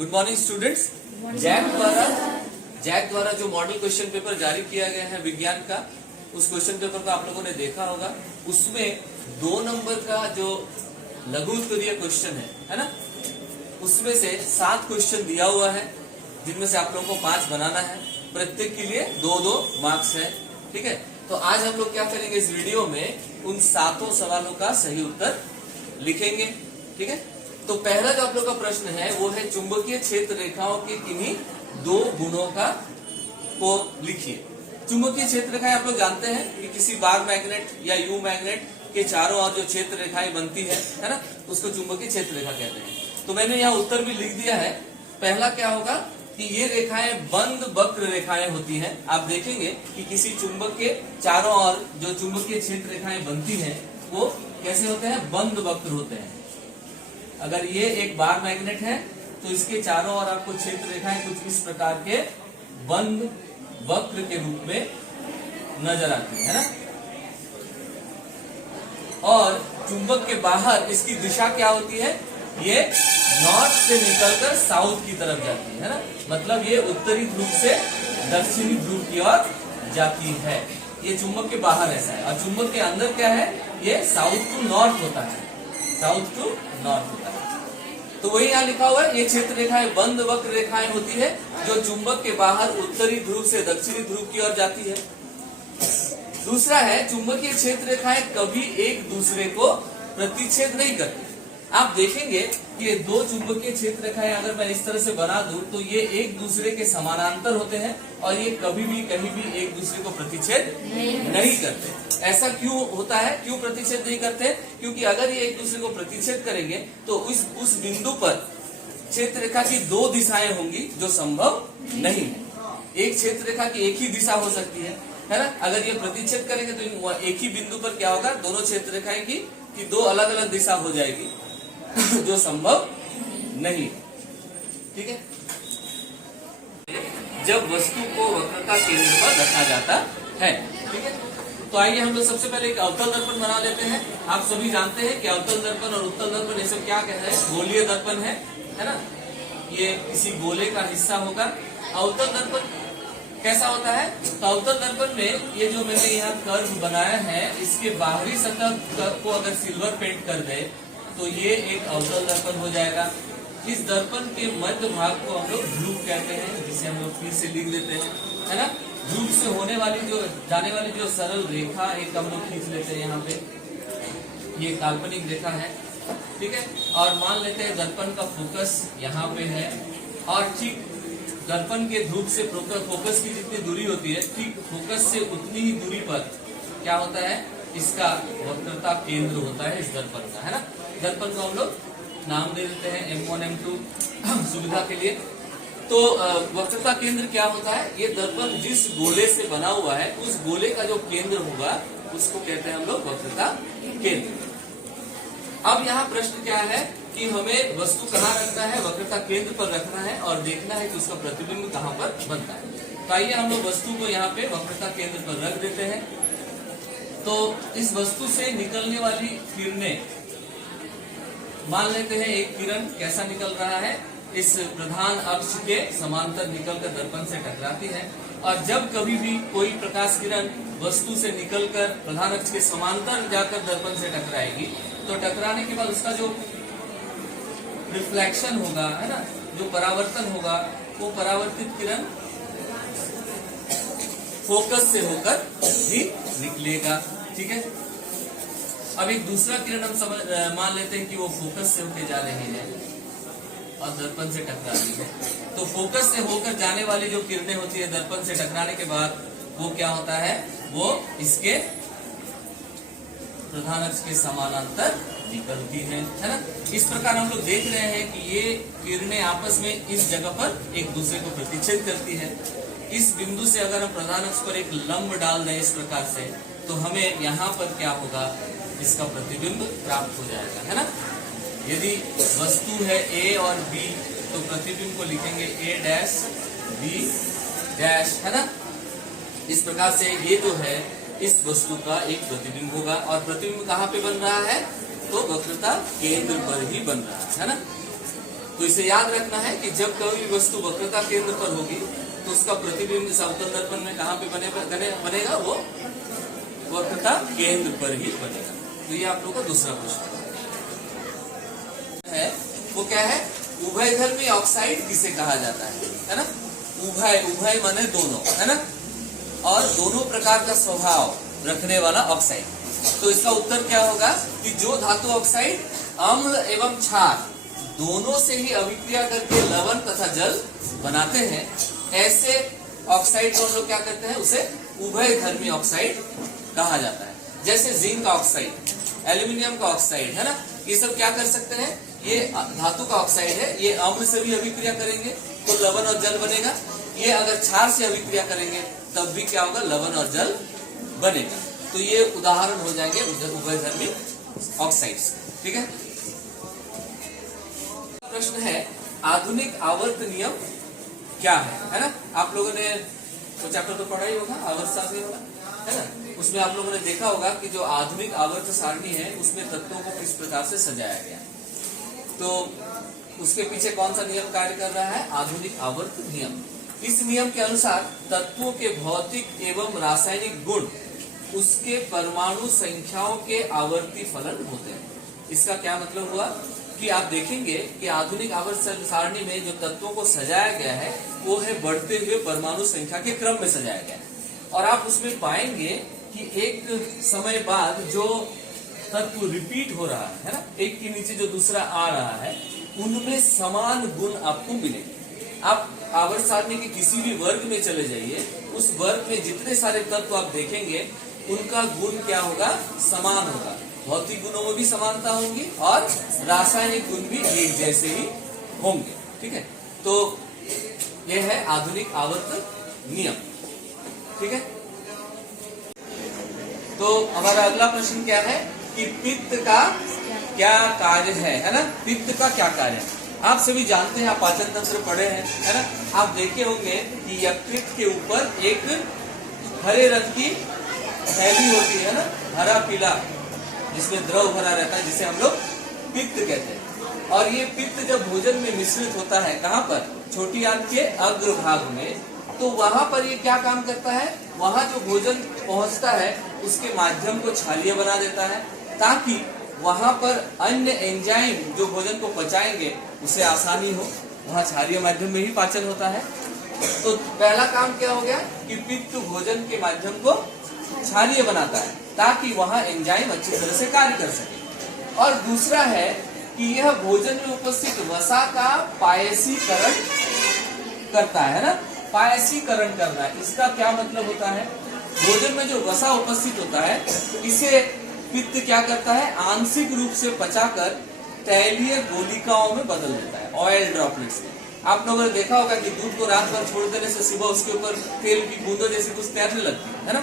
Good morning students. Jack द्वारा जो model question paper जारी किया गया है विज्ञान का, उस क्वेश्चन पेपर को आप लोगों ने देखा होगा। उसमें 2 नंबर का जो लघु उत्तरीय क्वेश्चन है ना, उसमें से 7 क्वेश्चन दिया हुआ है, जिनमें से आप लोगों को 5 बनाना है। प्रत्येक के लिए 2-2 मार्क्स है। ठीक है, तो आज हम लोग क्या करेंगे, इस वीडियो में उन 7 सवालों का सही उत्तर लिखेंगे। ठीक है, तो पहला जो आप लोग का प्रश्न है वो है चुंबकीय क्षेत्र रेखाओं के किन्हीं 2 गुणों को लिखिए। चुंबकीय क्षेत्र रेखाएं आप लोग जानते हैं कि किसी बार मैग्नेट या यू मैग्नेट के चारों ओर जो क्षेत्र रेखाएं बनती है ना, उसको चुंबकीय क्षेत्र रेखा कहते हैं। तो मैंने यहाँ उत्तर भी लिख दिया है। पहला क्या होगा कि ये रेखाएं बंद वक्र रेखाएं होती हैं। आप देखेंगे कि किसी चुंबक के चारों ओर जो चुंबकीय क्षेत्र रेखाएं बनती हैं वो कैसे होते हैं, बंद वक्र होते हैं। अगर ये एक बार मैग्नेट है तो इसके चारों ओर आपको क्षेत्र रेखाएं कुछ इस प्रकार के बंद वक्र के रूप में नजर आती है ना। और चुंबक के बाहर इसकी दिशा क्या होती है, ये नॉर्थ से निकलकर साउथ की तरफ जाती है ना, मतलब ये उत्तरी ध्रुव से दक्षिणी ध्रुव की ओर जाती है। ये चुंबक के बाहर ऐसा है। और चुंबक के अंदर क्या है, ये साउथ टू नॉर्थ होता है, साउथ टू नॉर्थ होता है। तो वही यहाँ लिखा हुआ है, ये क्षेत्र रेखाएं बंद वक्र रेखाएं होती है जो चुंबक के बाहर उत्तरी ध्रुव से दक्षिणी ध्रुव की ओर जाती है। दूसरा है, चुंबकीय क्षेत्र रेखाएं कभी एक दूसरे को प्रतिच्छेद नहीं करती। आप देखेंगे कि ये 2 चुंबकीय क्षेत्र रेखाएं अगर मैं इस तरह से बना दूं तो ये एक दूसरे के समानांतर होते हैं और ये कभी भी कहीं भी एक दूसरे को प्रतिच्छेद नहीं करते। ऐसा क्यों होता है, क्यों प्रतिच्छेद नहीं करते? क्योंकि अगर ये एक दूसरे को प्रतिच्छेद करेंगे तो उस बिंदु पर क्षेत्र रेखा की 2 दिशाएं होंगी जो संभव नहीं है। एक क्षेत्र रेखा की एक ही दिशा हो सकती है ना। अगर ये प्रतिच्छेद करेंगे तो एक ही बिंदु पर क्या होगा, दोनों क्षेत्र रेखाएं की 2 अलग अलग दिशा हो जाएगी जो संभव नहीं। ठीक है, जब वस्तु को वक्रता केंद्र पर रखा जाता है। ठीक है, तो आइए हम लोग सबसे पहले एक अवतल दर्पण बना लेते हैं। आप सभी जानते हैं कि अवतल दर्पण और उत्तल दर्पण ये सब क्या कहते हैं, गोलीय दर्पण है ना। ये किसी गोले का हिस्सा होगा। अवतल दर्पण कैसा होता है, तो अवतल दर्पण में ये जो मैंने यहाँ कर्व बनाया है, इसके बाहरी सतह को अगर सिल्वर पेंट कर दे तो ये एक अवतल दर्पण हो जाएगा। इस दर्पण के मध्य भाग को हम लोग ध्रुव कहते हैं, जिसे हम लोग फिर से लिख देते हैं, है ना। ध्रुव से होने वाली जो जाने वाली जो सरल रेखा एक हम लोग खींच लेते हैं यहाँ पे, ये काल्पनिक रेखा है। ठीक है, और मान लेते हैं दर्पण का फोकस यहाँ पे है और ठीक दर्पण के ध्रुव से फोकस की जितनी दूरी होती है, ठीक फोकस से उतनी ही दूरी पर क्या होता है, इसका वक्रता केंद्र होता है इस दर्पण का, है ना। दर्पण को हम लोग नाम दे देते हैं M1 M2 सुविधा के लिए। तो वक्रता केंद्र क्या होता है, ये दर्पण जिस गोले से बना हुआ है उस गोले का जो केंद्र होगा उसको कहते हैं हम लोग वक्रता केंद्र। अब यहाँ प्रश्न क्या है कि हमें वस्तु कहाँ रखना है, वक्रता केंद्र पर रखना है और देखना है कि उसका प्रतिबिंब कहाँ पर बनता है। तो आइए हम लोग वस्तु को यहाँ पे वक्रता केंद्र पर रख देते हैं। तो इस वस्तु से निकलने वाली किरणें, मान लेते हैं एक किरण कैसा निकल रहा है, इस प्रधान अक्ष के समांतर निकलकर दर्पण से टकराती है। और जब कभी भी कोई प्रकाश किरण वस्तु से निकलकर प्रधान अक्ष के समांतर जाकर दर्पण से टकराएगी तो टकराने के बाद उसका जो रिफ्लेक्शन होगा, है ना, जो परावर्तन होगा, वो परावर्तित किरण फोकस से होकर भी निकलेगा। ठीक है, अब एक दूसरा किरण हम मान लेते हैं कि वो फोकस से होकर जा रही है और दर्पण से टकरा रही है। तो फोकस से होकर जाने वाली जो किरणें होती है दर्पण से टकराने के बाद वो क्या होता है, वो इसके प्रधान अक्ष के समानांतर निकलती है ना। इस प्रकार हम लोग देख रहे हैं कि ये किरणें आपस में इस जगह पर एक दूसरे को प्रतिच्छेद करती है। इस बिंदु से अगर हम प्रधान अक्ष पर एक लंब डाल दें इस प्रकार से, तो हमें यहाँ पर क्या होगा, इसका प्रतिबिंब प्राप्त हो जाएगा, है ना। यदि वस्तु है A और B तो प्रतिबिंब को लिखेंगे A डैश B डैश, है ना। इस प्रकार से ये जो है इस वस्तु का एक प्रतिबिंब होगा। और प्रतिबिंब कहाँ पे बन रहा है, तो वक्रता केंद्र पर ही बन रहा है ना। तो इसे याद रखना है कि जब कोई भी वस्तु वक्रता केंद्र पर होगी तो उसका प्रतिबिंब इस अवतल दर्पण में कहाँ पे बनेगा, वो वक्रता केंद्र पर ही बनेगा। तो ये आप लोगों का दूसरा प्रश्न है, वो क्या है, उभयधर्मी ऑक्साइड किसे कहा जाता है ना। उभय माने दोनों, है ना, और दोनों प्रकार का स्वभाव रखने वाला ऑक्साइड। तो इसका उत्तर क्या होगा कि जो धातु ऑक्साइड अम्ल एवं क्षार दोनों से ही अभिक्रिया करके लवण तथा जल बनाते हैं, ऐसे ऑक्साइड को हम लोग क्या करते हैं, उसे उभयधर्मी ऑक्साइड कहा जाता है। जैसे जिंक का ऑक्साइड, एल्यूमिनियम का ऑक्साइड, है ना, ये सब क्या कर सकते हैं, ये धातु का ऑक्साइड है, ये अम्ल से भी अभिक्रिया करेंगे तो लवण और जल बनेगा। ये अगर क्षार से अभिक्रिया करेंगे तब भी क्या होगा, लवण और जल बनेगा। तो ये उदाहरण हो जाएंगे उभयधर्मी ऑक्साइड्स। ठीक है। प्रश्न है, आधुनिक आवर्त नियम क्या है ना। आप लोगों ने तो चैप्टर तो पढ़ा ही होगा, आवर्त सारणी होगा, है ना। उसमें आप लोगों ने देखा होगा कि जो आधुनिक आवर्त सारणी है उसमें तत्वों को किस प्रकार से सजाया गया। तो उसके पीछे कौन सा नियम कार्य कर रहा है, आधुनिक आवर्त नियम। इस नियम के अनुसार तत्वों के भौतिक एवं रासायनिक गुण उसके परमाणु संख्याओं के आवर्ती फलन होते हैं। इसका क्या मतलब हुआ कि आप देखेंगे कि आधुनिक आवर्त सारणी में जो तत्वों को सजाया गया है वो है बढ़ते हुए परमाणु संख्या के क्रम में सजाया गया है। और आप उसमें पाएंगे कि एक समय बाद जो तत्व रिपीट हो रहा है ना, एक के नीचे जो दूसरा आ रहा है, उनमें समान गुण आपको मिलेंगे। आप आवर्त सारणी के किसी भी वर्ग में चले जाइए, उस वर्ग में जितने सारे तत्व आप देखेंगे उनका गुण क्या होगा, समान होगा। भौतिक गुणों में भी समानता होगी और रासायनिक गुण भी एक जैसे ही होंगे। ठीक है, तो यह है आधुनिक आवर्त नियम। ठीक है, तो हमारा अगला प्रश्न क्या है कि पित्त का क्या कार्य है ना। पित्त का क्या कार्य है, आप सभी जानते हैं, आप पाचन तंत्र पढ़े हैं, है ना। आप देखे होंगे कि यकृत के ऊपर एक हरे रंग की थैली होती है ना, हरा पीला, जिसमें द्रव भरा रहता है, जिसे हम लोग पित्त कहते हैं। और ये पित्त जब भोजन में मिश्रित होता है, कहाँ पर, छोटी आंत के अग्रभाग में, तो वहां पर ये क्या काम करता है, वहां जो भोजन पहुंचता है उसके माध्यम को क्षारीय बना देता है, ताकि वहां पर अन्य एंजाइम जो भोजन को पचाएंगे उसे आसानी हो। वहां क्षारीय माध्यम में ही पाचन होता है। तो पहला काम क्या हो गया कि पित्त भोजन के माध्यम को क्षारीय बनाता है ताकि वहां एंजाइम अच्छी तरह से कार्य कर सके। और दूसरा है कि यह भोजन में उपस्थित वसा का पायसीकरण करता है ना। पायसीकरण करना है, इसका क्या मतलब होता है, भोजन में जो वसा उपस्थित होता है इसे पित्त क्या करता है, आंशिक रूप से पचाकर तैलीय गोलिकाओं में बदल देता है, ऑयल ड्रॉपलेट्स में। आप लोगों ने देखा होगा कि दूध को रात भर छोड़ देने से सुबह उसके ऊपर तेल की बूंदों जैसी कुछ तैरने लगती है ना,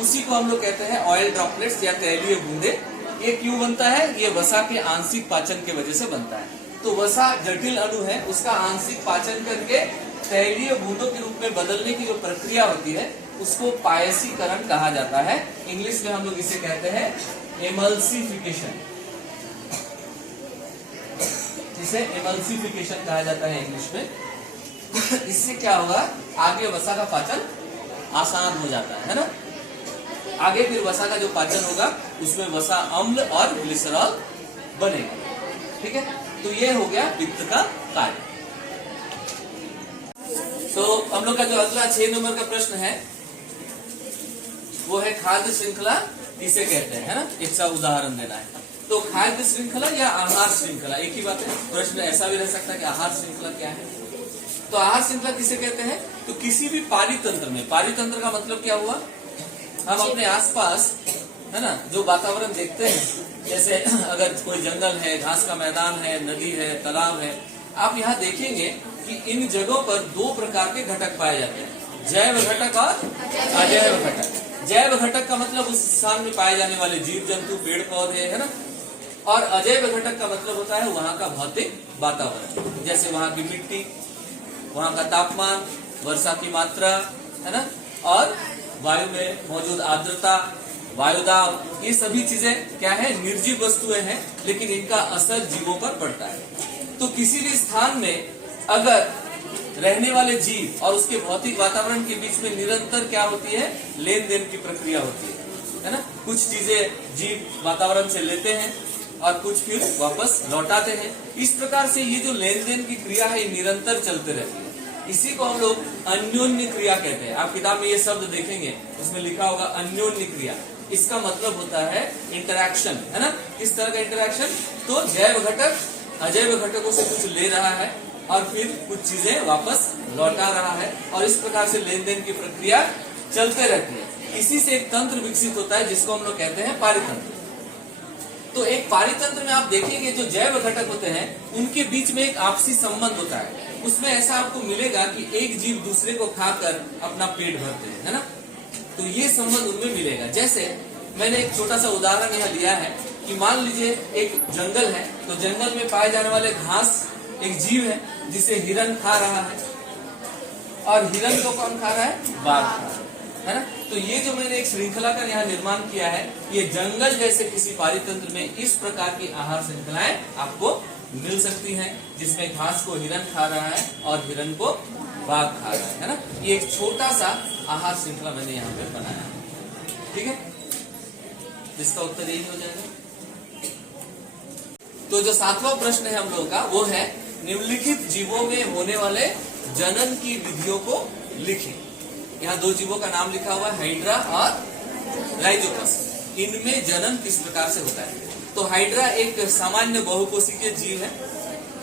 उसी को हम लोग कहते हैं ऑयल ड्रॉपलेट्स या तैलीय बूंदे। ये क्यों बनता है, ये वसा के आंशिक पाचन के वजह से बनता है। तो वसा जटिल अणु है, उसका आंशिक पाचन करके तैलीय बूंदों के रूप में बदलने की जो प्रक्रिया होती है उसको पायसीकरण कहा जाता है। इंग्लिश में हम लोग इसे कहते हैं एमल्सिफिकेशन, जिसे एमल्सिफिकेशन कहा जाता है इंग्लिश में। इससे क्या होगा, आगे वसा का पाचन आसान हो जाता है ना। आगे फिर वसा का जो पाचन होगा उसमें वसा अम्ल और ग्लिसरॉल बनेगा। ठीक है, तो ये हो गया पित्त का कार्य। तो हम लोग का जो अगला 6 नंबर का प्रश्न है वो है खाद्य श्रृंखला किसे कहते हैं, है ना। इसका उदाहरण देना है। तो खाद्य श्रृंखला या आहार श्रृंखला एक ही बात है। प्रश्न ऐसा भी रह सकता है कि आहार श्रृंखला क्या है। तो आहार श्रृंखला किसे कहते हैं, तो किसी भी पारितंत्र में, पारितंत्र का मतलब क्या हुआ, हम अपने आसपास, है ना, जो वातावरण देखते हैं, जैसे अगर कोई जंगल है, घास का मैदान है, नदी है, तालाब है, आप यहाँ देखेंगे कि इन जगहों पर 2 प्रकार के घटक पाए जाते हैं, जैव घटक और अजैव घटक। जैव घटक का मतलब उस स्थान में पाए जाने वाले जीव जंतु, पेड़ पौधे, है ना। और अजैव घटक का मतलब होता है वहाँ का भौतिक वातावरण, जैसे वहाँ की मिट्टी, वहाँ का तापमान, वर्षा की मात्रा, है ना, और वायु में मौजूद आर्द्रता, वायुदाब, ये सभी चीजें क्या है, निर्जीव वस्तुएं हैं, लेकिन इनका असर जीवों पर पड़ता है। तो तो किसी भी स्थान में अगर रहने वाले जीव और उसके भौतिक वातावरण के बीच में निरंतर क्या होती है, लेन देन की प्रक्रिया होती है ना। कुछ चीजें जीव वातावरण से लेते हैं और कुछ फिर वापस लौटाते हैं। इस प्रकार से ये जो लेन देन की क्रिया है ये निरंतर चलते रहती है। इसी को हम लोग अन्योन्य क्रिया कहते हैं। आप किताब में ये शब्द देखेंगे, उसमें लिखा होगा अन्योन्य क्रिया। इसका मतलब होता है इंटरैक्शन, है ना। किस तरह का इंटरैक्शन? तो जैव घटक अजैव घटकों से कुछ ले रहा है और फिर कुछ चीजें वापस लौटा रहा है, और इस प्रकार से लेन देन की प्रक्रिया चलते रहती है। इसी से एक तंत्र विकसित होता है जिसको हम लोग कहते हैं पारितंत्र। तो एक पारितंत्र में आप देखेंगे जो जैव घटक होते हैं उनके बीच में एक आपसी संबंध होता है। उसमें ऐसा आपको मिलेगा कि एक जीव दूसरे को खाकर अपना पेट भरते हैं, है ना। तो ये संबंध उनमें मिलेगा। जैसे मैंने एक छोटा सा उदाहरण यहाँ लिया है कि मान लीजिए एक जंगल है, तो जंगल में पाए जाने वाले घास एक जीव है जिसे हिरन खा रहा है, और हिरन को कौन खा रहा है? बाघ खा रहा है ना। तो ये जो मैंने एक श्रृंखला का यहाँ निर्माण किया है, ये जंगल जैसे किसी पारितंत्र में इस प्रकार की आहार श्रृंखलाएं आपको मिल सकती हैं, जिसमें घास को हिरन खा रहा है और हिरन को बाघ खा रहा है ना। ये एक छोटा सा आहार श्रृंखला मैंने यहाँ पे बनाया, ठीक है। जिसका उत्तर यही हो जाएगा। तो जो 7वां प्रश्न है हम लोगों का वो है निम्नलिखित जीवों में होने वाले जनन की विधियों को लिखें। यहाँ 2 जीवों का नाम लिखा हुआ है, हाइड्रा और राइजोपस। इनमें जनन किस प्रकार से होता है? तो हाइड्रा एक सामान्य बहुकोशिकीय जीव है।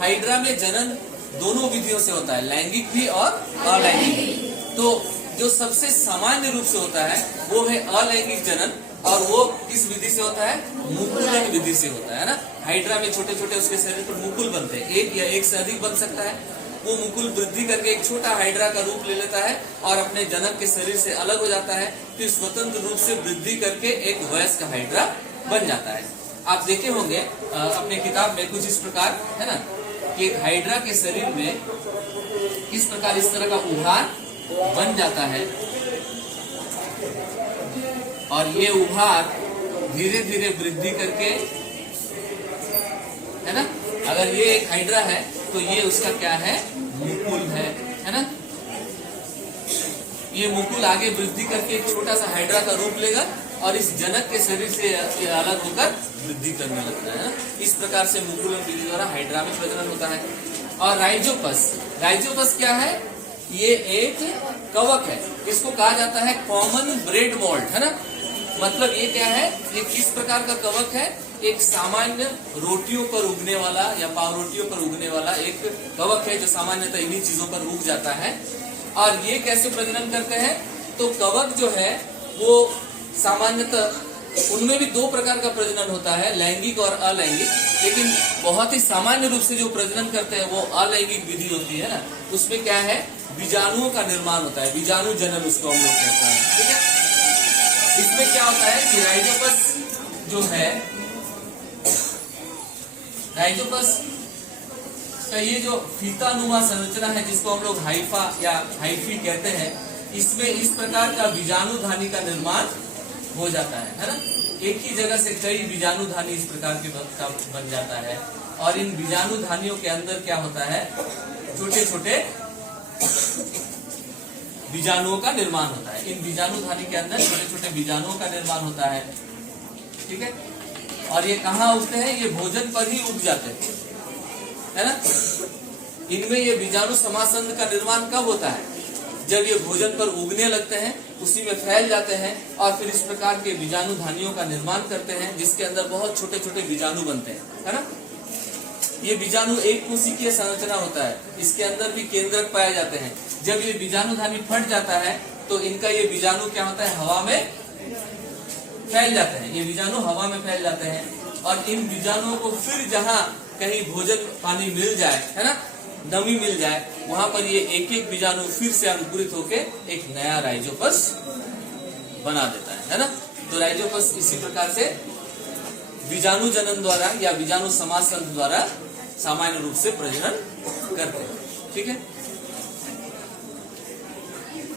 हाइड्रा में जनन दोनों विधियों से होता है, लैंगिक भी और अलैंगिक भी। तो जो सबसे सामान्य रूप से होता है वो है अलैंगिक जनन, और वो किस विधि से होता है? मुकुलन विधि से होता है ना। हाइड्रा में छोटे छोटे उसके शरीर पर मुकुल बनते हैं, एक या एक से अधिक बन सकता है। वो मुकुल वृद्धि करके एक छोटा हाइड्रा का रूप ले लेता है और अपने जनक के शरीर से अलग हो जाता है, फिर स्वतंत्र रूप से वृद्धि करके एक वयस्क हाइड्रा बन जाता है। आप देखे होंगे अपने किताब में कुछ इस प्रकार, है ना, कि एक हाइड्रा के शरीर में किस प्रकार इस तरह का उभार बन जाता है, और ये उभार धीरे धीरे वृद्धि करके, है ना। अगर ये एक हाइड्रा है तो ये उसका क्या है? मुकुल है ना। ये मुकुल आगे वृद्धि करके एक छोटा सा हाइड्रा का रूप लेगा और इस जनक के शरीर से अलग होकर वृद्धि करने लगता है ना। इस प्रकार से मुकुलन विधि द्वारा हाइड्रा में प्रजनन होता है। और राइजोपस क्या है? ये एक कवक है। इसको कहा जाता है कॉमन ब्रेड मोल्ड, है ना। मतलब ये क्या है? ये किस प्रकार का कवक है? एक सामान्य रोटियों पर उगने वाला या पावरोटियों पर उगने वाला एक कवक है जो सामान्यतः इन्हीं चीजों पर उग जाता है। और ये कैसे प्रजनन करते हैं? तो कवक जो है वो सामान्यतः उनमें भी 2 प्रकार का प्रजनन होता है, लैंगिक और अलैंगिक। लेकिन बहुत ही सामान्य रूप से जो प्रजनन करते हैं वो अलैंगिक विधि होती है ना। उसमें क्या है? बीजाणुओं का निर्माण होता है, बीजाणु जनन उसको हम लोग कहते हैं, ठीक है। इसमें क्या होता है कि राइजोपस का ये जो फीतानुमा संरचना है जिसको हम लोग हाइफा या हाइफी कहते हैं, इसमें इस प्रकार का बीजाणुधानी का निर्माण हो जाता है ना। एक ही जगह से कई बीजाणुधानी इस प्रकार के बन जाता है, और इन बीजाणुधानियों के अंदर क्या होता है? छोटे छोटे बीजाणुओं का निर्माण होता है। इन बीजाणुधानी के अंदर छोटे छोटे बीजाणुओं का निर्माण होता है, ठीक है। और ये कहाँ उगते हैं? ये भोजन पर ही उग जाते हैं, है ना। इनमें ये बीजाणु समासंध का निर्माण कब होता है? जब ये भोजन पर उगने लगते हैं, उसी में फैल जाते हैं और फिर इस प्रकार के बीजाणुधानियों का निर्माण करते हैं, जिसके अंदर बहुत छोटे छोटे बीजाणु बनते हैं, है ना। ये बीजाणु एक कोशिकीय संरचना होता है, इसके अंदर भी केंद्रक पाए जाते हैं। जब ये बीजाणुधानी फट जाता है तो इनका ये बीजाणु क्या होता है? हवा में फैल जाते हैं। ये बीजाणु हवा में फैल जाते हैं और इन बीजाणुओं को फिर जहाँ कहीं भोजन पानी मिल जाए, है ना, नमी मिल जाए, वहां पर ये एक एक बीजाणु फिर से अंकुरित होके एक नया राइजोपस बना देता है ना। तो राइजोपस इसी प्रकार से बीजाणु जनन द्वारा या बीजाणु समासंध द्वारा सामान्य रूप से प्रजनन करते हैं, ठीक है।